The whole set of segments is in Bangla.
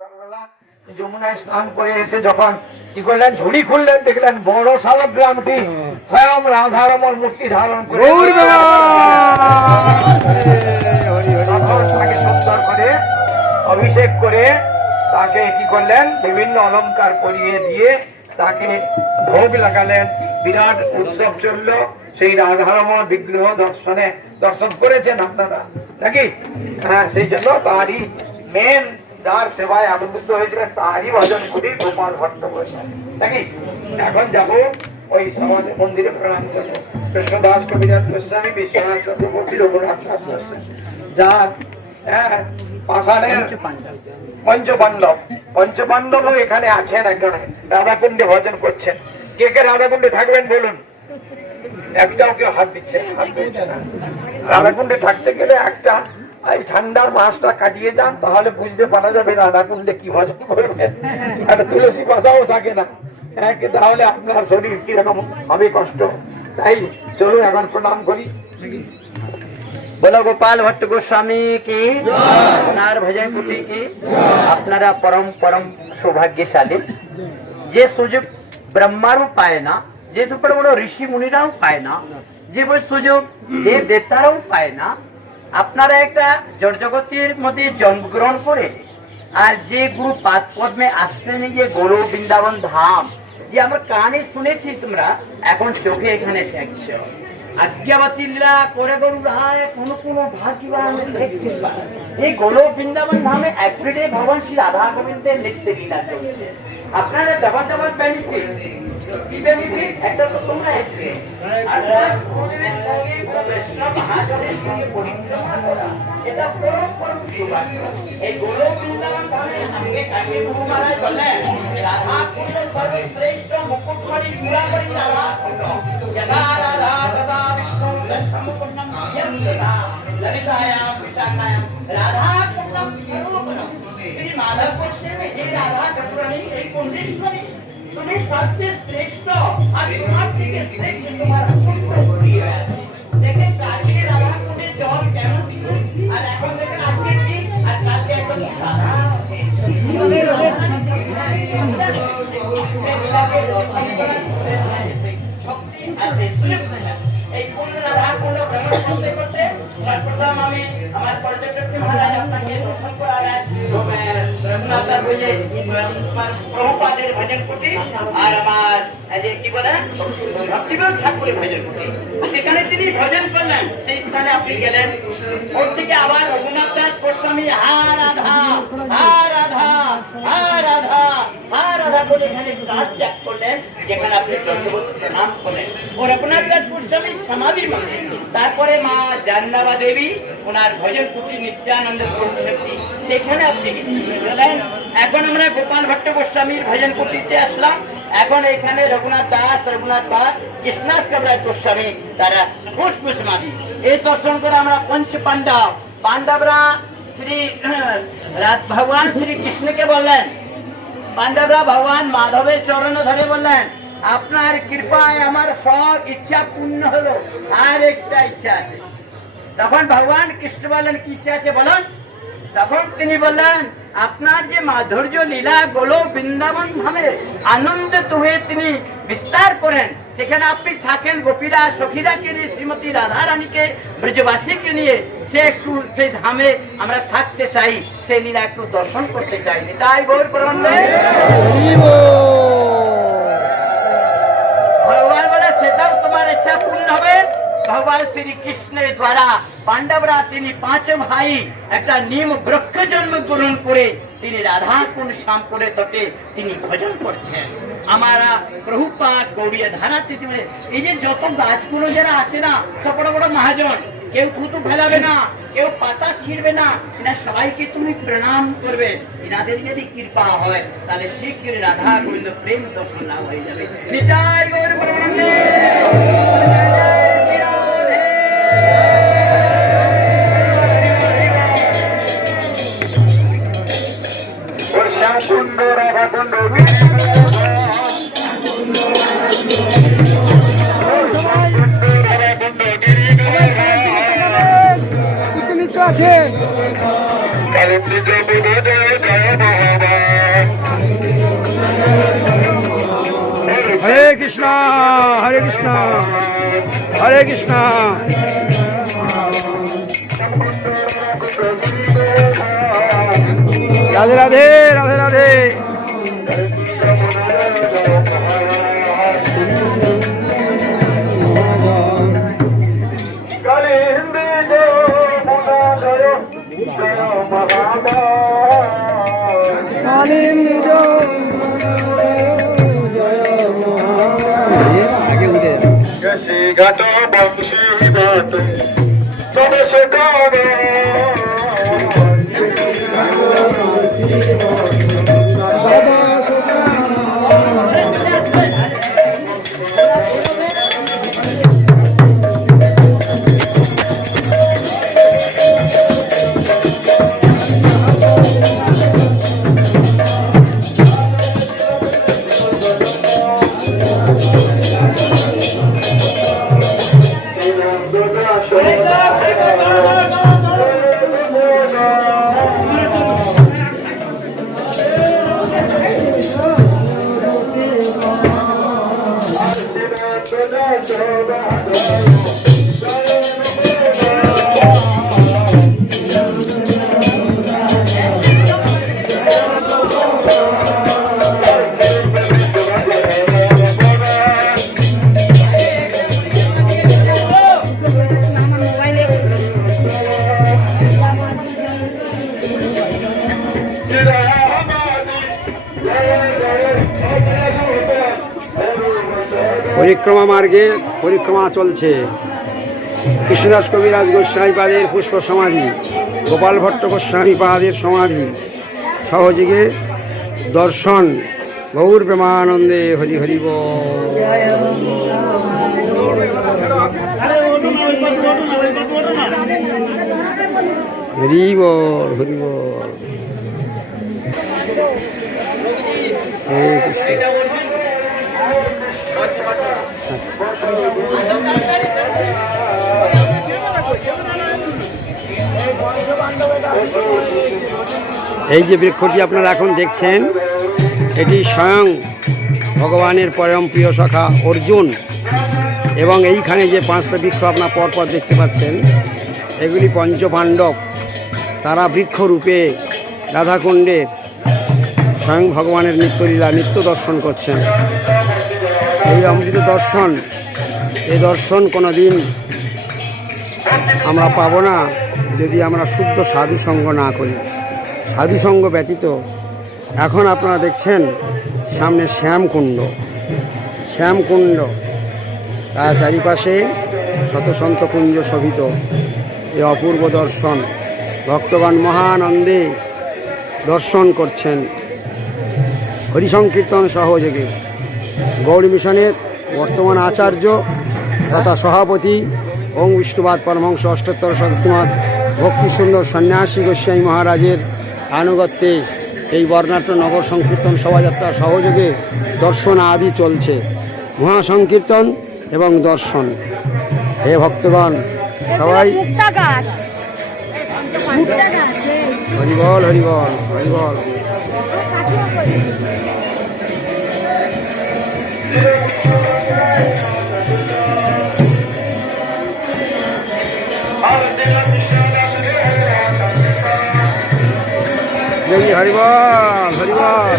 সকালবেলা যমুনায় স্নান করে এসে যখন কি করলেন, ঝুড়ি খুললেন, দেখলেন বড় শালগ্রামটি স্বয়ং রাধারমণ মূর্তি ধারণ করে তখন তাকে সুন্দর করে অভিষেক করে তাকে কি করলেন, বিভিন্ন অলংকার পরিয়ে দিয়ে তাকে ভোগ লাগালেন। বিরাট উৎসব চলল। সেই রাধারমণ বিগ্রহ দর্শন করেছেন আপনারা নাকি? হ্যাঁ, সেই জন্য তারই মেন যার সেবায় আনন্দিত হয়েছিলেন তারই ভজন করি গোপাল ভট্ট বসে নাকি? এখন যাবো ওই সমাধি মন্দিরে প্রণাম করবো। কৃষ্ণদাস কবিরাজ গোস্বামী, বিশ্বনাথ চক্রবর্তী, রঘুনাথ দাস গোস্বামী, যার পাষাণের পঞ্চপাণ্ডব এখানে আছেন। একজন রাধাকুণ্ডে ভজন করছেন। কে কে রাধাকুণ্ডে থাকবেন বলুন? একটাও কেউ হাত দিচ্ছে? রাধাকুণ্ডে থাকতে গেলে একটা এই ঠান্ডার মাসটা কাটিয়ে যান, তাহলে বুঝতে পারা যাবে রাধাকুণ্ডে কি ভজন করবেন। একটা তুলসী পাতাও থাকে না, তাহলে আপনার শরীর কিরকম হবে কষ্ট। তাই চলুন এখন প্রণাম করি। बोलो गोपाल भट्ट गोस्वामी की, আপনার ভজন কুটি কি। আপনারা পরম পরম সৌভাগ্যশালী। যে সুযোগ ব্রহ্মারও পায় না, যে বড় বড় ঋষি মুনিরাও পায় না, যে বই সুযোগ দেব দেবতারাও পায় না, আপনারা একটা জড়জগতের মধ্যে জন্মগ্রহণ করে আর যে গুরু পাদ পদ্মে আসছেন, যে গৌর বৃন্দাবন ধাম, যে আমরা কানে শুনেছি, তোমরা এখন চোখে এখানে দেখছো। আজ্ঞাবতী লীলা করে গরু রায় কোন কোন ভাগ্যবান দেখতে পায়। এই গোলক বৃন্দাবন ধামে এভরিডে ভগবান শ্রী রাধা গোবিন্দের নিত্য লীলা চলছে। আপনারা ডাবল ডাবল বেনিফিট, কি বেনিফিট? একটা তো তোমরা এসে আর গুরুদেবের সঙ্গে বৈষ্ণব মহাজনের সঙ্গে পরিক্রমা করা, এটা পরম পরম সৌভাগ্য। এই গোলক বৃন্দাবন ধামে আজকে কাকে গুরু মহারাজ বললেন, রাধা কুণ্ড সর্বশ্রেষ্ঠ মুকুটমণি চূড়ামণি রাধা কুণ্ড, যদা রাধা তদা বিষ্ণু দশমুকুন্ডম যন্ত্রণা ললিতায়াম বিশাখায়াম রাধা কুণ্ডম সর্বগুণম। শ্রী মাধব বলছেন, হে রাধা চক্রণী, এই কুণ্ডেশ্বরী, তুমি সবচেয়ে শ্রেষ্ঠ, আর তোমার থেকে শ্রেষ্ঠ তোমার কুণ্ড ঘুরিয়ে আছে। দেখে কালকে রাধা কুণ্ডের জল কেমন ছিল, আর এখন দেখেন আজকে কি, আর কালকে এখন সাদা। শক্তি আছে, এই কুণ্ড রাধা কুণ্ড ভ্রমণ করতে করতে সর্বপ্রথম আমি আমার পর্যটক মহারাজ আপনাকে দর্শন করালেন রঘুনাথদার বইয়ে প্রভুপাদের ভজন কুটি আর আমার কি বলে ভক্তিবিনোদ ঠাকুরের ভজন কুটি। সেখানে তিনি ভজন করলেন, সেই স্থানে আপনি গেলেন। ওর থেকে আবার রঘুনাথ দাস গোস্বামী হা রাধা হা রাধা হা রাধা হা রাধা বলে এখানে রাত ত্যাগ করলেন, যেখানে আপনি দণ্ডবত প্রণাম করলেন। ও রঘুনাথ দাস গোস্বামী সমাধি মন্দির। তারপরে মা জাহ্নবা দেবী, ওনার ভজন কুটি নিত্যানন্দ শক্তি, সেখানে আপনি গেলেন। এখন আমরা গোপাল ভট্ট গোস্বামীর ভজন কুটিতে আসলাম। এখন এখানে রঘুনাথ দাস, রঘুনাথ পাল, কৃষ্ণনাথ কবিরাজ গোস্বামী, তারা পুষ্প সমাধি। এই দর্শন করে আমরা পঞ্চ পাণ্ডব, পাণ্ডবরা শ্রী ভগবান শ্রী কৃষ্ণকে বললেন, পাণ্ডবরা ভগবান মাধবের চরণ ধরে বললেন, আপনার কৃপায় আমার সব ইচ্ছা পূর্ণ হলো, আর একটা ইচ্ছা আছে। তখন ভগবান কৃষ্ণ বললেন, কি ইচ্ছা আছে বলুন? তখন তিনি বললেন, আপনার যে মাধুর্য লীলা গোলক বৃন্দাবন ধামে আনন্দিত হয়ে তিনি বিস্তার করেন, সেখানে আপনি থাকেন গোপীরা সখীরাকে নিয়ে, শ্রীমতী রাধা রানীকে ব্রজবাসীকে নিয়ে, সে একটু সেই ধামে আমরা থাকতে চাই, সেই লীলা একটু দর্শন করতে চাই। তাই গৌর প্রেমানন্দে ভগবান বলে, সেটাও তোমার ইচ্ছা পূর্ণ হবে। ভগবান শ্রী কৃষ্ণের দ্বারা পাণ্ডবরা তিনি পাঁচ ভাই একটা নিম বৃক্ষ জন্মগ্রহণ করে তিনি রাধা কুণ্ড শ্যামপুরের তটে তিনি ভজন করছেন। আমারা প্রভুপাদ গৌড়ীয় ধারা, এই যে যত গাছগুলো যারা আছে না, সব বড় বড় মহাজন, কেউ থুতু ফেলাবে না, কেউ পাতা ছিঁড়বে না, এরা সবাইকে তুমি প্রণাম করবে। এনাদের যদি কৃপা হয় তাহলে শীঘ্রই রাধা গোবিন্দ প্রেম দর্শন লাভ হয়ে যাবে। নিতাই গৌর প্রেমানন্দে। আছে হরে কৃষ্ণ হরে কৃষ্ণ। রাধে রাধে রাধে রাধে। ঘাট বংশী ঘাট তবে সে গানে পরিক্রমা মার্গে পরিক্রমা চলছে। কৃষ্ণদাস কবিরাজ গোস্বামীপাদের পুষ্প সমাধি, গোপাল ভট্ট গোস্বামীপাদের সমাধি সহযোগে দর্শন। গৌর প্রেমানন্দে হরি হরি বল। হরি বল হরি বল। হরে কৃষ্ণ। এই যে বৃক্ষটি আপনারা এখন দেখছেন, এটি স্বয়ং ভগবানের পরম প্রিয় সখা অর্জুন। এবং এইখানে যে 5টা বৃক্ষ আপনার পরপর দেখতে পাচ্ছেন, এগুলি পঞ্চপাণ্ডব। তারা বৃক্ষরূপে রাধাকুণ্ডের স্বয়ং ভগবানের নিত্যলীলা নিত্য দর্শন করছেন। এই অমৃত দর্শন, এই দর্শন কোনো দিন আমরা পাবো না যদি আমরা শুদ্ধ সাধুসঙ্গ না করি। সাধুসঙ্গ ব্যতীত এখন আপনারা দেখছেন সামনে শ্যামকুণ্ড, শ্যামকুণ্ড, তার চারিপাশে শতসন্ত কুঞ্জ শোভিত এই অপূর্ব দর্শন। ভক্তগণ মহানন্দে দর্শন করছেন। হরিসংকীর্তন সহযোগে গৌড়ী মিশনের বর্তমান আচার্য তথা সভাপতি ওং বিষ্ণুপাদ পরমহংস অষ্টোত্তর শতমত ভক্তি সুন্দর সন্ন্যাসী গোস্বামী মহারাজের আনুগত্যে এই বর্ণাঢ্য নগর সংকীর্তন শোভাযাত্রার সহযোগে দর্শন আদি চলছে। মহাসংকীর্তন এবং দর্শন। হে ভক্তগণ সবাই হরিবল হরিবল হরিবল। জয় হরিবল হরিবল।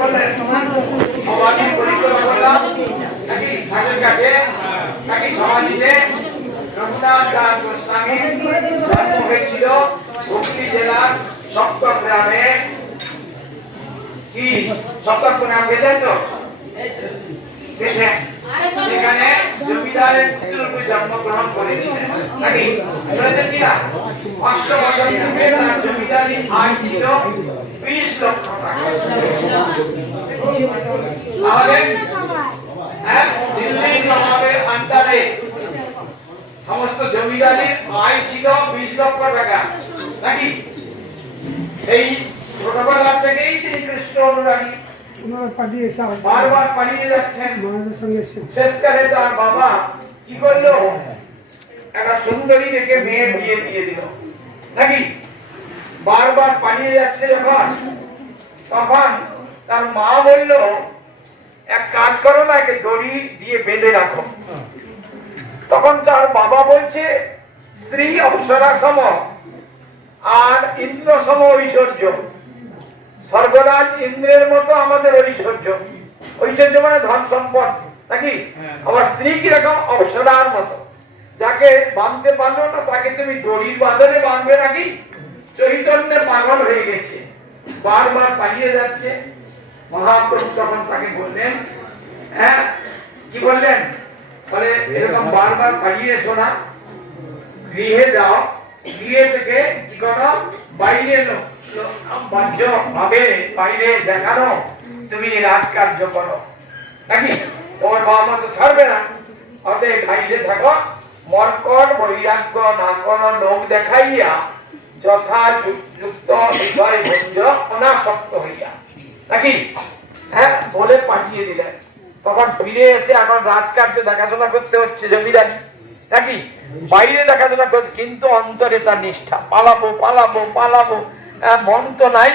করলেন? সমাধি পরিক্রমা করলাম নাকি ঠাকুর কাছে নাকি সমাধিতে রঘুনাথ দাস গোস্বামী জন্ম হয়েছিল হুগলি জেলার সপ্তগ্রামে। কি সপ্তগ্রাম নাম গেছেন তো? গেছেন। সেখানে জমিদারের পুত্ররূপে জন্মগ্রহণ করেছিলেন নাকি শুনেছেন কিনা? 500 বছর পূর্বে তার জমিদারি আয় ছিল 20 লক্ষ টাকা। তাহলে দিল্লি নবাবের আন্ডারে সমস্ত জমিদারির আয় ছিল 20 লক্ষ টাকা নাকি? সেই ছোটবেলা থেকেই তিনি কৃষ্ণ অনুরাগী, বারবার পালিয়ে যাচ্ছেন। শেষকালে তার বাবা কি করলো? একটা সুন্দরী দেখে মেয়ের বিয়ে দিয়ে দিল নাকি? বারবার পালিয়ে যাচ্ছে যখন, তখন তার মা বলল, এক কাজ করো না, একে দড়ি দিয়ে বেঁধে রাখো। তখন তার বাবা বলছে, স্ত্রী অপ্সরা সম আর ইন্দ্র সম ঐশ্বর্য। স্বর্গরাজ ইন্দ্রের মতো আমাদের ঐশ্বর্য। ঐশ্বর্য মানে ধন সম্পদ নাকি? আমার স্ত্রী কিরকম? অপ্সরার মতো। যাকে বাঁধতে পারলো না তাকে তুমি দড়ির বাঁধনে বাঁধবে নাকি? চৈতন্যে পাগল হয়ে গেছে, বারবার পালিয়ে যাচ্ছে। মহাপ্রভু তখন তাকে বললেন, হ্যাঁ কি বললেন? বলে এরকম বারবার পালিয়ে এসো না, গৃহে যাও, গৃহে থেকে কি করো? বাইরে বাহ্য ভাবে বাইরে দেখানো তুমি রাজকার্য করো নাকি? তোমার বাবা মা তো ছাড়বে না, অতএব বাইরে থাকো, মর্কট বৈরাগ্য না কোনো লোক দেখাইয়া যথাযুক্ত হৃদয় ভঞ্জ অনাসক্ত হইয়া নাকি? হ্যাঁ বলে পাঠিয়ে দিলেন। তখন ফিরে এসে এখন রাজকার্য দেখাশোনা করতে হচ্ছে জমিদারি নাকি? বাইরে দেখাশোনা করতে, কিন্তু অন্তরে তার নিষ্ঠা, পালাবো পালাবো পালাবো। মন তো নাই,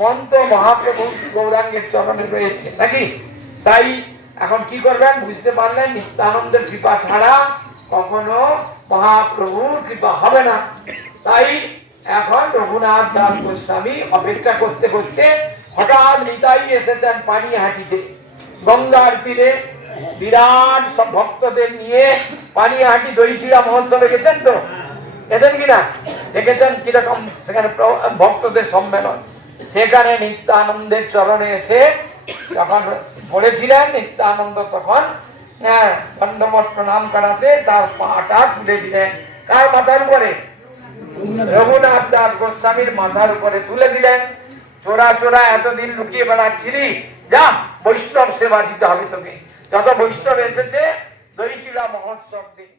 মন তো মহাপ্রভু গৌরাঙ্গের চরণে রয়েছে নাকি? তাই এখন কি করবেন বুঝতে পারলেন? নিত্যানন্দের কৃপা ছাড়া কখনো মহাপ্রভুর কৃপা হবে না। তাই এখন রঘুনাথ দাস গোস্বামী অপেক্ষা করতে করতে হঠাৎ নিতাই এসেছেন পানিহাটিতে, গঙ্গার তীরে বিরাট সব ভক্তদের নিয়ে পানিহাটি দইচিড়া মহোৎসবে গেছেন তো? গেছেন কিনা? দেখেছেন কিরকম সেখানে ভক্তদের সম্মেলন। সেখানে নিত্যানন্দের চরণে এসে যখন বলেছিলেন, নিত্যানন্দ তখন দণ্ডমত প্রণাম করাতে তার পাটা তুলে দিলেন। কার মাথার উপরে? রঘুনাথ দাস গোস্বামীর মাথার উপরে তুলে দিলেন। চোরা চোরা এতদিন লুকিয়ে বেড়াচ্ছিলি, যা বৈষ্ণব সেবা দিতে হবে তোকে। যত বৈষ্ণব এসেছে দইচিড়া মহোৎসব দিন।